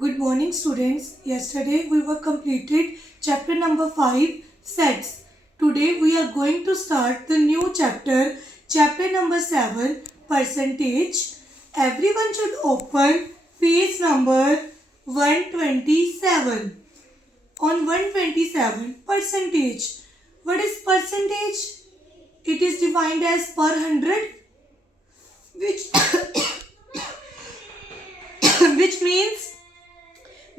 Good morning students. Yesterday we were completed chapter number 5 sets. Today we are going to start the new chapter number 7 percentage. Everyone should open page number 127. On 127 percentage. What is percentage? It is defined as per 100 which which means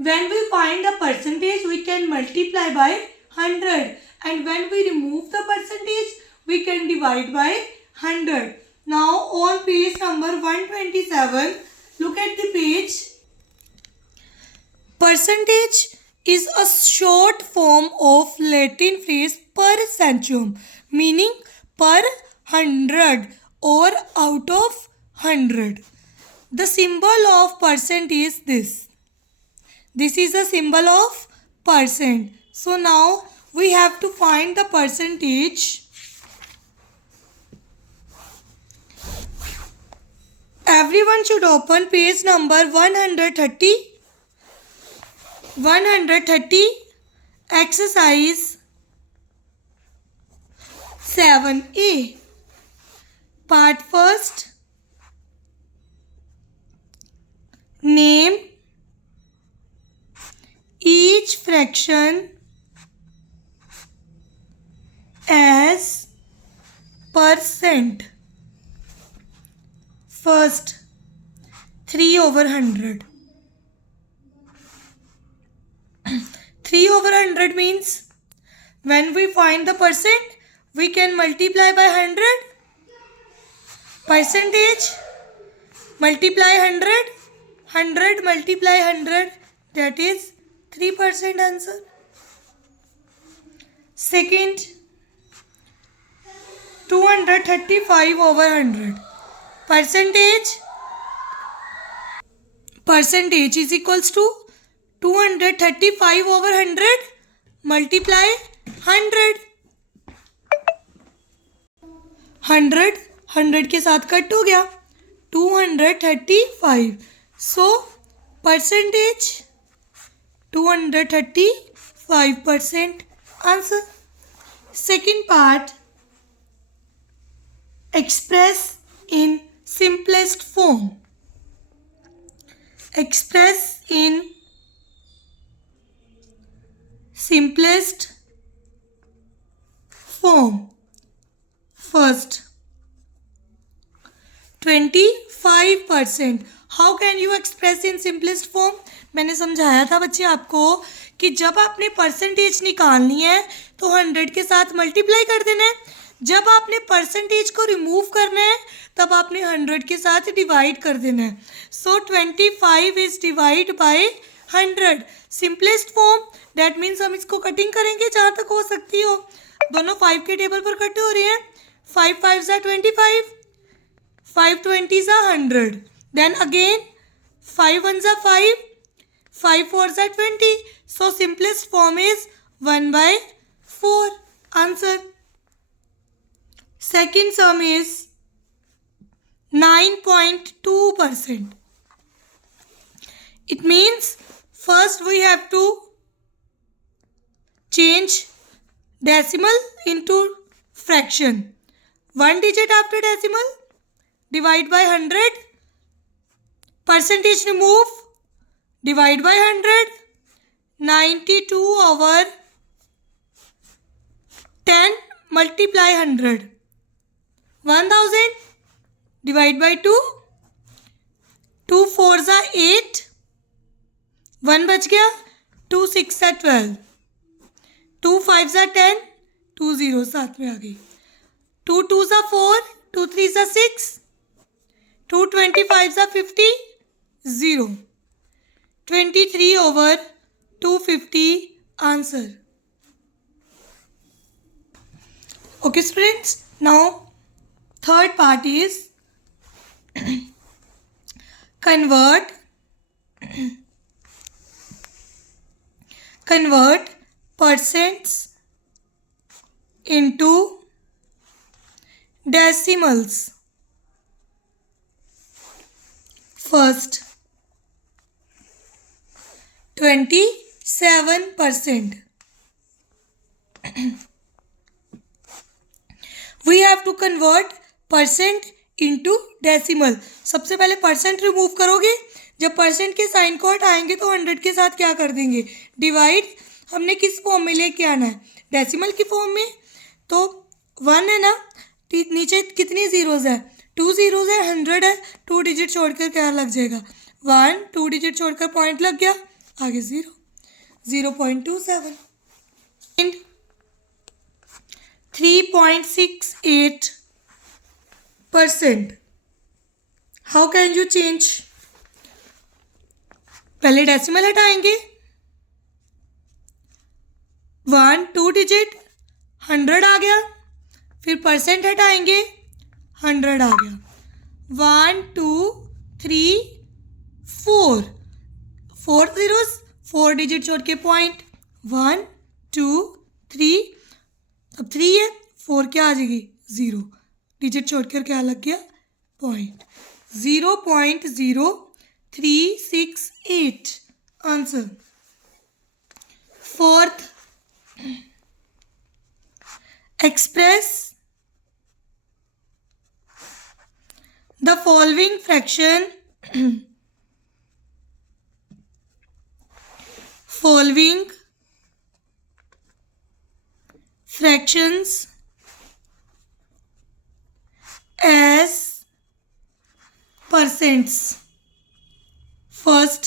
when we find a percentage, we can multiply by 100. And when we remove the percentage, we can divide by 100. Now on page number 127, look at the page. Percentage is a short form of Latin phrase per centum, meaning per 100 or out of 100. The symbol of percent is this. This is a symbol of percent. So now we have to find the percentage. Everyone should open page number 130. 130 exercise 7a. Part first. Name each fraction as percent. First, 3/100. 3/100 means when we find the percent, we can multiply by 100. Percentage multiply 100. 100 multiply 100, that is 3% answer. Second, 235/100. Percentage is equals to 235/100 multiply 100. 100 के साथ cut हो गया 235. So percentage 235% answer. Second part, express in simplest form. Express in simplest form. First, 25%. How can you express in simplest form? मैंने समझाया था बच्चे आपको कि जब आपने परसेंटेज निकालनी है तो 100 के साथ मल्टीप्लाई कर देना है. जब आपने परसेंटेज को रिमूव करना है तब आपने 100 के साथ डिवाइड कर देना है. सो 25 is divide by 100. Simplest form, that means हम इसको कटिंग करेंगे जहाँ तक हो सकती हो. दोनों 5 के टेबल पर कट हो रहे हैं. 5 5s are 25, 5 20s are 100. Then again 5 1s are 5, 5 4s are 20. So simplest form is 1/4 answer. Second sum is 9.2%. It means first we have to change decimal into fraction. 1 digit after decimal, divide by 100. Percentage remove, divide by 100. 92/10 multiply 100. 1000 divide by 2. 2 4s are 8. 1 बच गया. 2 6s are 12. 2 5s are 10. 2 0 साथ में आ गई. 2 2s are 4. 2 3s are 6. 2 25s are 50. 0. 23/250 answer. Okay students, now third part is convert percents into decimals. First, 27%. We have to convert percent into decimal. सबसे पहले percent remove करोगे. जब percent के sign को हटाएंगे तो 100 के साथ क्या कर देंगे, डिवाइड. हमने किस फॉर्म में लेके आना है, डेसिमल की फॉर्म में. तो 1 है ना, नीचे कितनी जीरोज है, 2 जीरोज है, 100 है, 2 डिजिट छोड़कर क्या लग जाएगा 1, 2 डिजिट छोड़कर पॉइंट लग गया, आगे 0, 0.27. 3.68%. How can you change. पहले डेसिमल हटाएंगे, 1, 2 डिजिट, 100 आ गया. फिर परसेंट हटाएंगे, 100 आ गया. 1, 2, 3, 4, 4 जीरोस, 4 डिजिट छोड़ के पॉइंट, 1, 2, 3. अब 3 है, 4 क्या आ जाएगी 0, डिजिट छोड़कर क्या लग गया point. 0.0368 answer. Fourth, express the following fraction following fractions as percents. First,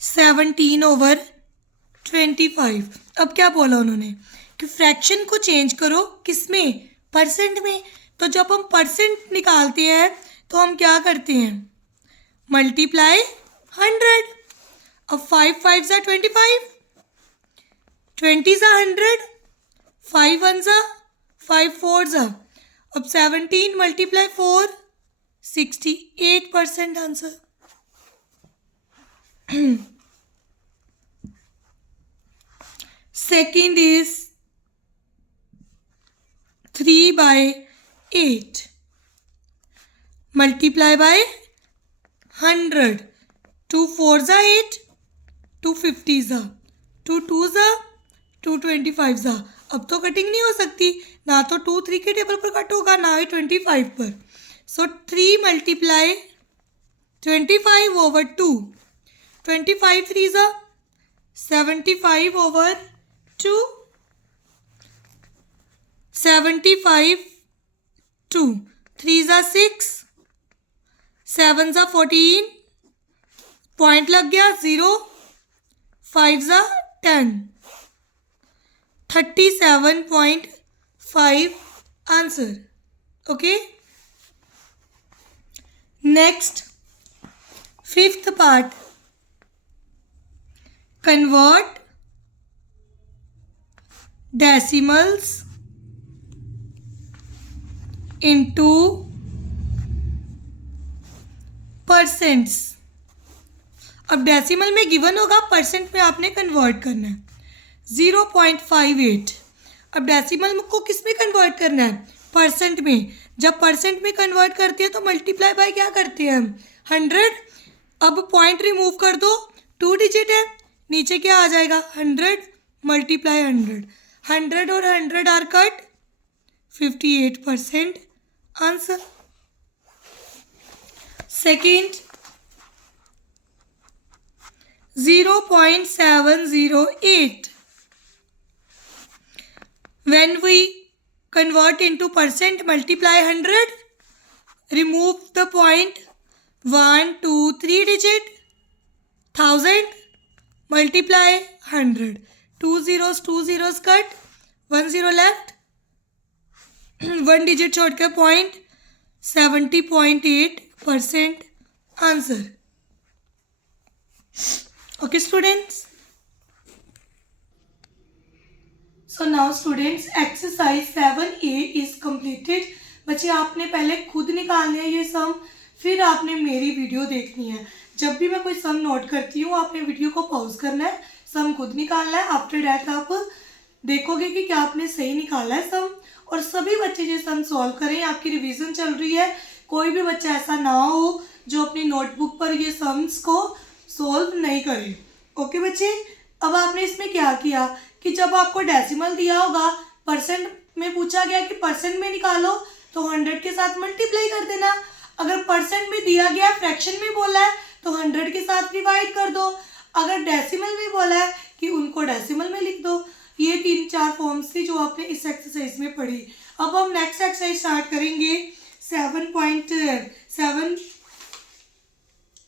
17/25. अब क्या बोला उन्होंने कि फ्रैक्शन को चेंज करो किसमें, परसेंट में. तो जब हम परसेंट निकालते हैं तो हम क्या करते हैं, मल्टीप्लाई 100. अब 5 5 ज़ा 25, 20 ज़ा 100, 5 1 ज़ा 5 4 ज़ा. अब 17 multiply 4, 68% answer. Second is 3/8. Multiply by 100. 2 4 ज़ा 8, 2 50 ज़ा, 2 2 ज़ा 2 25 ज़ा. अब तो कटिंग नहीं हो सकती, ना तो 2 3 के टेबल पर कट होगा, ना ही 25 पर. सो 3 मल्टीप्लाई 25 ओवर 2, 25 3 ज़ा 75 ओवर 2, 75 2, 3 ज़ा 6, 7 ज़ा 14, पॉइंट लग गया 0, 5 ज़ा 10, 37.5 answer. Okay, next, fifth part, convert decimals into percents. अब डेसिमल में गिवन होगा, परसेंट में आपने कन्वर्ट करना है. 0.58. अब डेसिमल को किस में कन्वर्ट करना है, परसेंट में. जब परसेंट में कन्वर्ट करते हैं तो मल्टीप्लाई बाय क्या करते हैं हम, 100. अब पॉइंट रिमूव कर दो, 2 डिजिट है, नीचे क्या आ जाएगा 100 मल्टीप्लाई 100. 100 और 100 are cut, 58% answer. Second, 0.708. When we convert into percent, multiply 100, remove the point, 1 2 3 digit, 1000, multiply 100, 2 zeros cut, 1 0 left, 1 digit छोड़कर point, 70.8% answer. Okay students, so now students exercise 7A is completed. बच्चे आपने पहले खुद निकालना है ये सम, फिर आपने मेरी वीडियो देखनी है. जब भी मैं कोई सम नोट करती हूँ आपने वीडियो को पॉज करना है, सम खुद निकालना है. आफ्टर डैट आप देखोगे कि क्या आपने सही निकाला है सम. और सभी बच्चे ये सम सॉल्व करें, आपकी रिवीजन चल रही है. कोई भी बच्चा ऐसा ना हो जो अपनी नोटबुक पर ये सम्स को सोल्व नहीं करी। ओके बच्चे, अब आपने इसमें क्या किया कि जब आपको डेसिमल दिया होगा, परसेंट में पूछा गया कि परसेंट में निकालो, तो 100 के साथ मल्टीप्लाई कर देना। अगर परसेंट में दिया गया, फ्रैक्शन में बोला है, तो 100 के साथ डिवाइड कर दो। अगर डेसिमल में बोला है कि उनको डेसिमल में लिख दो। ये 3-4 फॉर्म्स थी जो आपने इस एक्सरसाइज में पढ़ी। अब हम नेक्स्ट एक्सरसाइज स्टार्ट करेंगे 7.7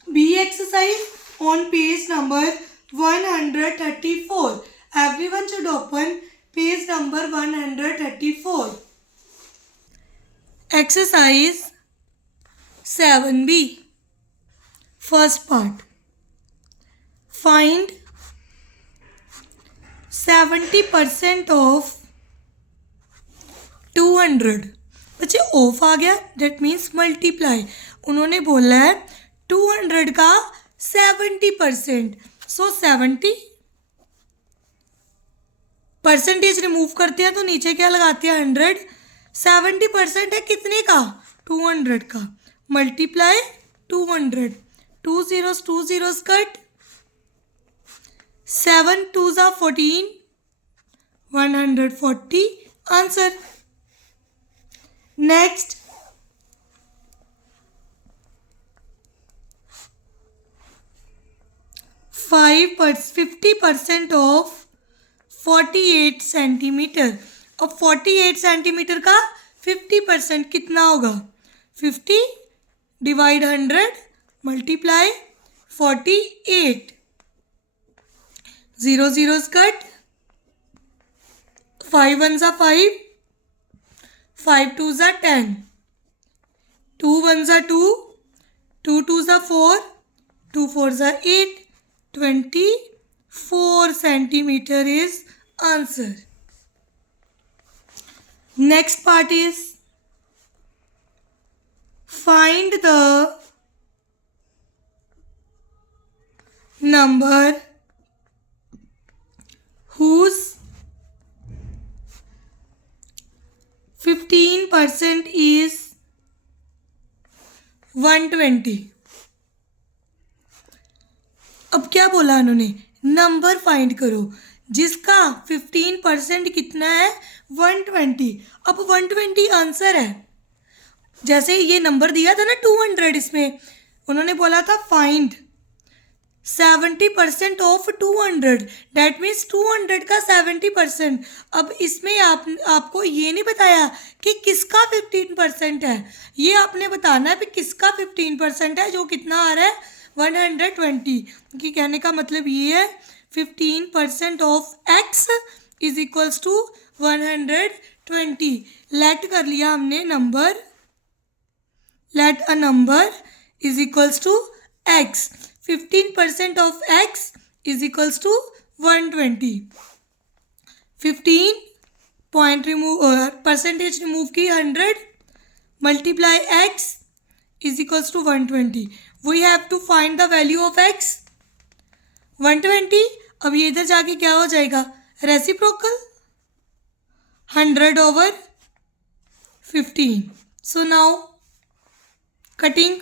B exercise on page number 134. Everyone should open page number 134. Exercise 7B. First part. Find 70% of 200. बच्चे ऑफ आ गया, डेट मीन्स मल्टीप्लाई। उन्होंने बोला है 200 का 70%, सो 70 परसेंटेज रिमूव करते हैं तो नीचे क्या लगाते हैं 100। 70% है कितने का, 200 का, multiply 200, 2 zeros cut, 7 2s are 14, 140 answer. Next 50% of 48 centimetre. अब 48 सेंटीमीटर का 50% कितना होगा, 50 divide 100 multiply 48, 0 zeros cut, 5 1s are 5, 5 2s are 10, 2 1s are 2, 2 2s are 4, 2 4s are 8, 24 centimeter is answer. Next part is find the number whose 15% is 120. अब क्या बोला उन्होंने, number find करो जिसका 15% कितना है, 120। अब 120 आंसर है। जैसे ये नंबर दिया था ना 200, इसमें उन्होंने बोला था फाइंड 70% ऑफ 200, डैट मीन्स 200 का 70%। अब इसमें आपको ये नहीं बताया कि किसका 15% है, ये आपने बताना है कि किसका 15% है, जो कितना आ रहा है 120। कि कहने का मतलब ये है 15% off x is equals to 120। Let कर लिया हमने number, let a number is equals to x, 15% off x is equals to 120। 15 point remove, percentage remove की 100 multiply x is equals to 120। We have to find the value of x 120। अब ये इधर जाके क्या हो जाएगा, reciprocal 100 over 15। So now cutting,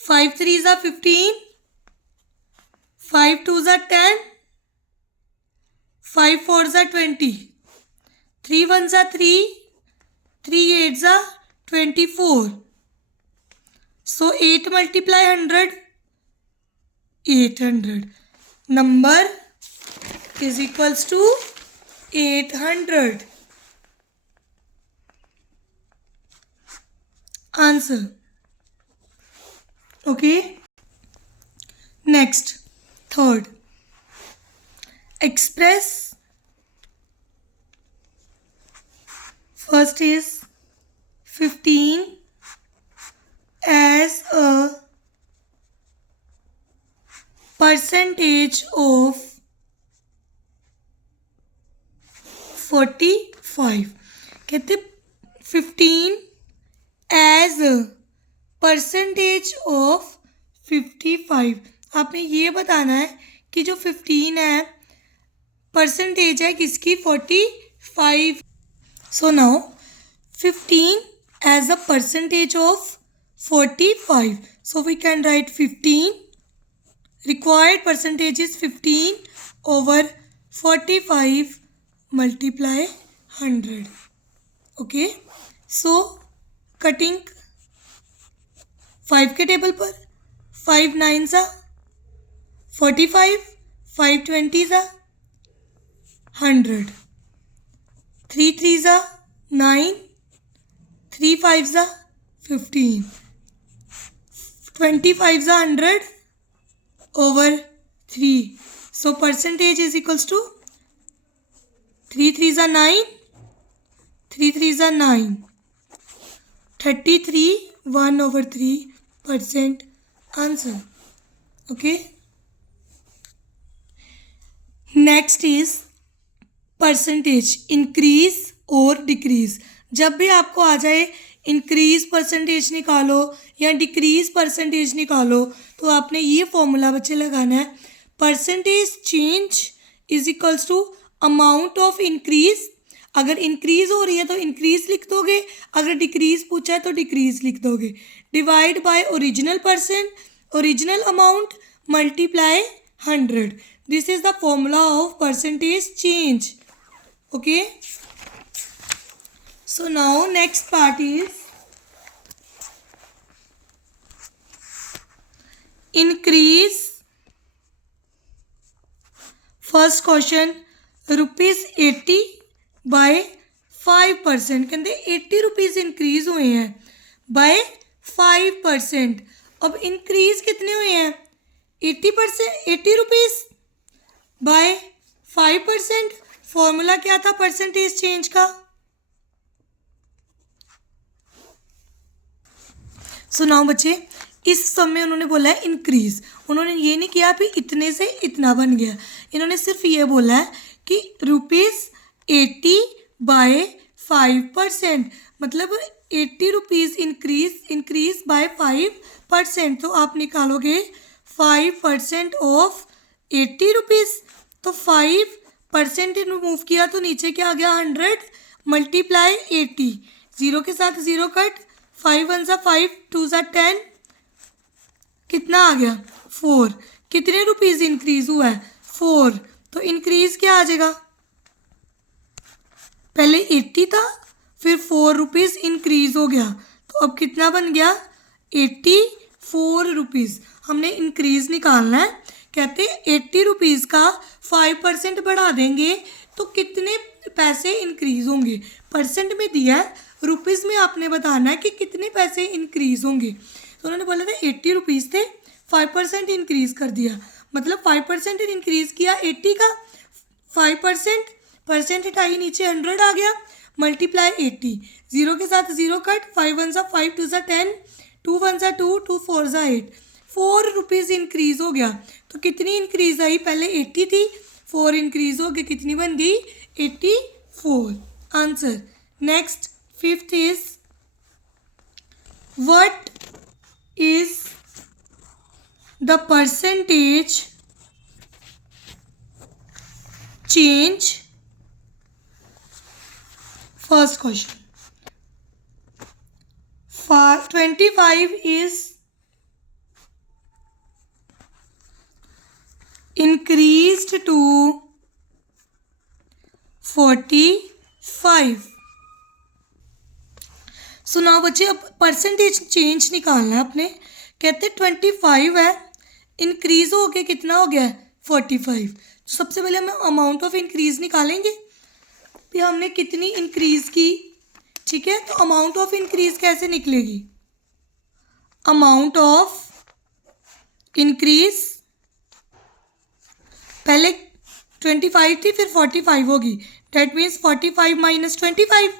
5 3s are 15, 5 2s are 10, 5 4s are 20, 3 1s are 3, 3 8s are 24। So 8 multiply 100, 800. Number is equals to 800. Answer. Okay. Next, third. Express. First is 15 as a percentage of 45। कहते 15 as a percentage of 55। आपने ये बताना है कि जो 15 है percentage है किसकी, 45। So now 15 as a percentage of 45. So we can write 15 Required percentage is 15/45 multiply 100. Okay. So cutting 5 के टेबल पर 5 9 सा 45, 5 20 सा 100, 3 3 सा 9, 3 5 सा 15, 25 सा 100 over 3. So percentage is equals to 3 3 सा 9, 3 3 सा 9, 33 1/3% answer. Okay. Next is percentage increase और डिक्रीज. जब भी आपको आ जाए इंक्रीज परसेंटेज निकालो या डिक्रीज परसेंटेज निकालो तो आपने ये फॉर्मूला बच्चे लगाना है. Percentage change is equals to amount of increase. अगर इंक्रीज हो रही है तो इंक्रीज लिख दोगे, अगर डिक्रीज पूछा है तो डिक्रीज लिख दोगे. Divide by original percent, original amount multiply 100. This is the formula of percentage change. Okay. So now next part is increase. First question, rupees 80 by 5%. कहते 80 रुपीज़ इंक्रीज हुए हैं by 5%. अब इंक्रीज कितने हुए हैं 80%, 80 रुपीज़ by 5%. फॉर्मूला क्या था percentage change का? सुनाओ बच्चे. इस सम में उन्होंने बोला है इंक्रीज. उन्होंने ये नहीं किया कि इतने से इतना बन गया. इन्होंने सिर्फ ये बोला है कि ₹80 बाय 5%. मतलब 80 रुपीज़ इंक्रीज बाय 5%. तो आप निकालोगे 5% ऑफ 80 रुपीज़. तो 5% रिमूव किया तो नीचे क्या आ गया 100 मल्टीप्लाई 80. 0 के साथ 0 कट. 5 1 सा 5, 2 सा 10. कितना आ गया 4. कितने रुपीज़ इंक्रीज हुआ है 4. तो इंक्रीज क्या आ जाएगा, पहले 80 था फिर 4 रुपीज़ इंक्रीज हो गया. तो अब कितना बन गया 84 रुपीज़. हमने इंक्रीज निकालना है. कहते 80 रुपीज़ का 5% बढ़ा देंगे तो कितने पैसे इंक्रीज होंगे. परसेंट में दिया है, रुपीज़ में आपने बताना है कि कितने पैसे इंक्रीज होंगे. तो उन्होंने बोला था 80 रुपीज़ थे, 5% इंक्रीज कर दिया. मतलब 5% इंक्रीज किया 80 का. 5% परसेंट हटाई नीचे 100 आ गया मल्टीप्लाई 80. 0 के साथ 0 कट. 5 1 सा 5, 2 सा 10, 2 1 सा 2, 2 4 सा 8. 4 रुपीज़ इंक्रीज हो गया. तो कितनी इंक्रीज आई, पहले 80 थी 4 इंक्रीज हो गई, कितनी बन गई 84. Answer. Next fifth is what is the percentage change. First question. 25 is increased to 45. सुनाओ बच्चे, अब परसेंटेज चेंज निकालना है अपने. कहते 25 है, इंक्रीज हो गया कितना हो गया 45. तो सबसे पहले हम अमाउंट ऑफ इंक्रीज निकालेंगे भी हमने कितनी इंक्रीज की. ठीक है, तो अमाउंट ऑफ इंक्रीज कैसे निकलेगी. अमाउंट ऑफ इंक्रीज पहले 25 थी फिर 45 होगी. That means 45 minus 25.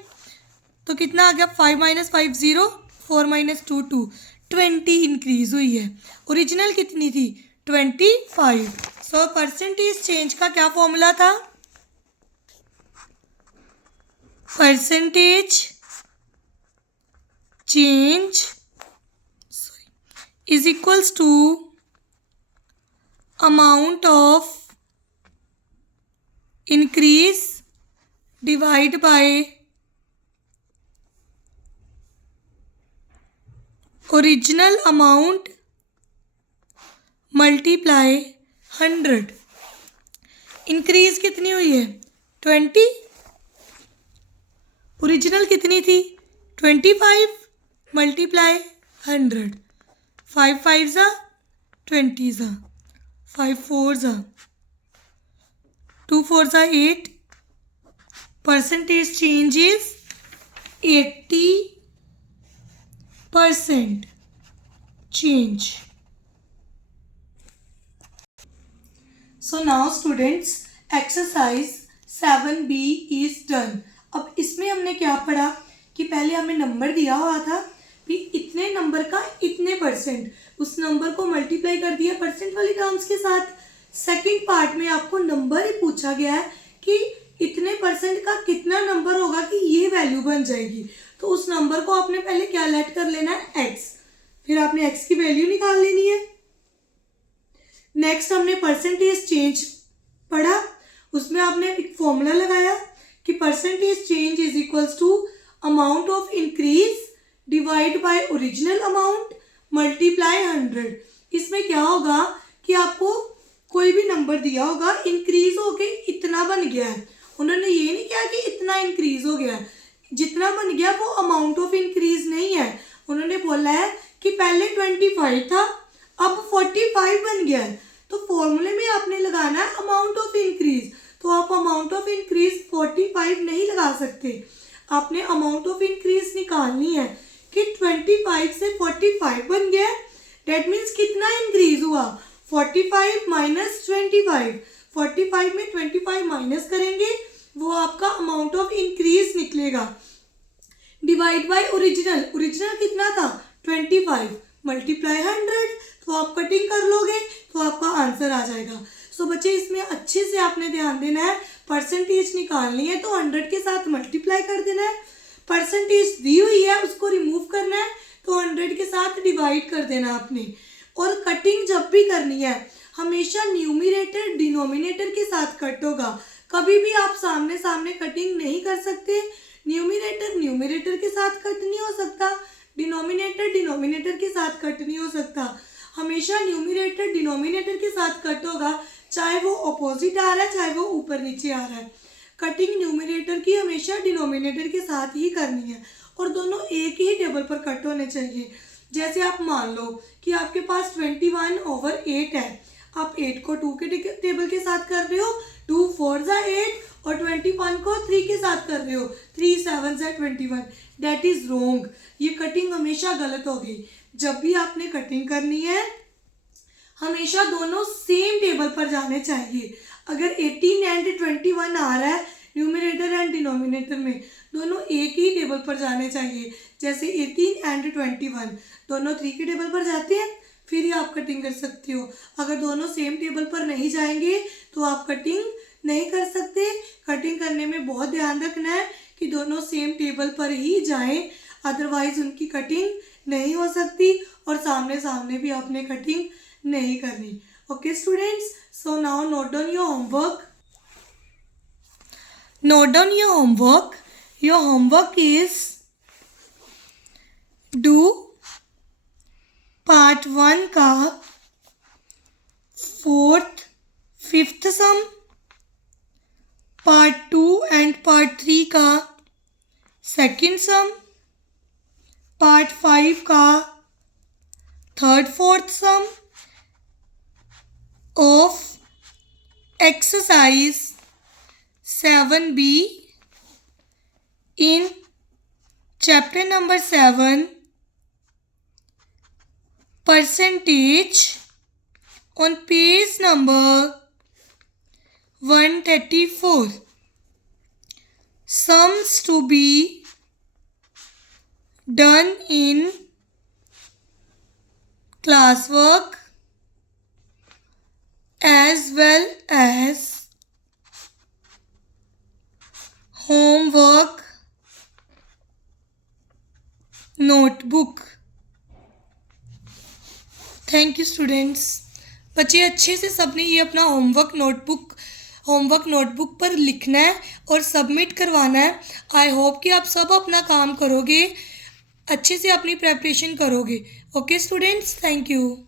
तो कितना आ गया 5 माइनस 5 0, 4 माइनस 2 2. 20 इंक्रीज हुई है. ओरिजिनल कितनी थी 25. सो परसेंटेज चेंज का क्या फॉर्मूला था. Percentage change is equals to amount of increase divide by original amount multiply 100। Increase कितनी हुई है 20, ओरिजिनल कितनी थी 25, मल्टीप्लाई 100। 5 5 ज़ा 20 ज़ा, 5 4 ज़ा 2 4 ज़ा 8। Percentage change is 80% change. So now students, exercise 7B is done. अब इसमें हमने क्या पढ़ा कि पहले हमें नंबर दिया हुआ था कि इतने नंबर का इतने परसेंट, उस नंबर को मल्टीप्लाई कर दिया परसेंट वाली टर्म्स के साथ। सेकंड पार्ट में आपको नंबर ही पूछा गया है कि इतने परसेंट का कितना नंबर होगा कि ये वैल्यू बन जाएगी। तो उस नंबर को आपने पहले क्या लेट कर लेना है x, फिर आपने x की वैल्यू निकाल लेनी है। नेक्स्ट हमने परसेंटेज चेंज पढ़ा, उसमें आपने एक फॉर्मूला लगाया कि percentage change is equals to amount of increase divide by original amount multiply 100। इसमें क्या होगा कि आपको कोई भी नंबर दिया होगा, इंक्रीज होके इतना बन गया है, उन्होंने ये नहीं किया कि इतना इंक्रीज हो गया, जितना बन गया वो अमाउंट ऑफ इंक्रीज नहीं है। उन्होंने बोला है कि पहले 25 था, अब 45 बन गया है, तो फॉर्मूले में आपने लगाना है अमाउंट ऑफ इंक्रीज। तो आप अमाउंट ऑफ इंक्रीज 45 नहीं लगा सकते, आपने अमाउंट ऑफ इंक्रीज निकालनी है कि 25 से 45 बन गया, डेट मीन्स कितना इंक्रीज हुआ 45 माइनस 25। 45 में 25 माइनस करेंगे वो आपका अमाउंट ऑफ इंक्रीज निकलेगा, डिवाइड बाय ओरिजिनल। ओरिजिनल कितना था 25, मल्टीप्लाई 100। तो आप कटिंग कर लोगे तो आपका आंसर आ जाएगा। सो बच्चे इसमें अच्छे से आपने ध्यान देना है, परसेंटेज निकालनी है तो 100 के साथ मल्टीप्लाई कर देना है, परसेंटेज दी हुई है उसको रिमूव करना है तो 100 के साथ डिवाइड कर देना आपने। और कटिंग जब भी करनी है हमेशा न्यूमरेटर डिनोमिनेटर के साथ कट होगा, कभी भी आप सामने सामने कटिंग नहीं कर सकते। न्यूमरेटर न्यूमरेटर के साथ कट नहीं हो सकता, डिनोमिनेटर डिनोमिनेटर के साथ कट नहीं हो सकता, हमेशा न्यूमरेटर डिनोमिनेटर के साथ कट होगा, चाहे वो अपोजिट आ रहा है चाहे वो ऊपर नीचे आ रहा है। कटिंग न्यूमरेटर की हमेशा डिनोमिनेटर के साथ ही करनी है और दोनों एक ही टेबल पर कट होने चाहिए। जैसे आप मान लो कि आपके पास 21/8 है, आप 8 को 2 के टेबल के साथ कर रहे हो, 2 4 ज़ा 8 और 21 को 3 के साथ कर रहे हो, 3 7 ज़ा 21। डेट इज रोंग, ये कटिंग हमेशा गलत होगी। जब भी आपने कटिंग करनी है हमेशा दोनों सेम टेबल पर जाने चाहिए। अगर 18 एंड 21 आ रहा है न्यूमरेटर एंड डिनोमिनेटर में, दोनों एक ही टेबल पर जाने चाहिए। जैसे 18 एंड 21 दोनों 3 के टेबल पर जाते हैं, फिर ही आप कटिंग कर सकते हो। अगर दोनों सेम टेबल पर नहीं जाएंगे तो आप कटिंग नहीं कर सकते। कटिंग करने में बहुत ध्यान रखना है कि दोनों सेम टेबल पर ही जाएं, अदरवाइज उनकी कटिंग नहीं हो सकती और सामने सामने भी आपने कटिंग नहीं करनी। Okay students, so now note down your homework. Note down your homework. Your homework is do part 1 का 4th 5th sum, part 2 and part 3 का 2nd sum, part 5 का 3rd 4th sum of exercise 7B in chapter number 7 percentage on page number 134. Sums to be done in classwork as well as homework notebook. Thank you students. बच्चे अच्छे से सबने ये अपना homework notebook पर लिखना है और सबमिट करवाना है। आई होप कि आप सब अपना काम करोगे, अच्छे से अपनी प्रेपरेशन करोगे। Okay students, thank you.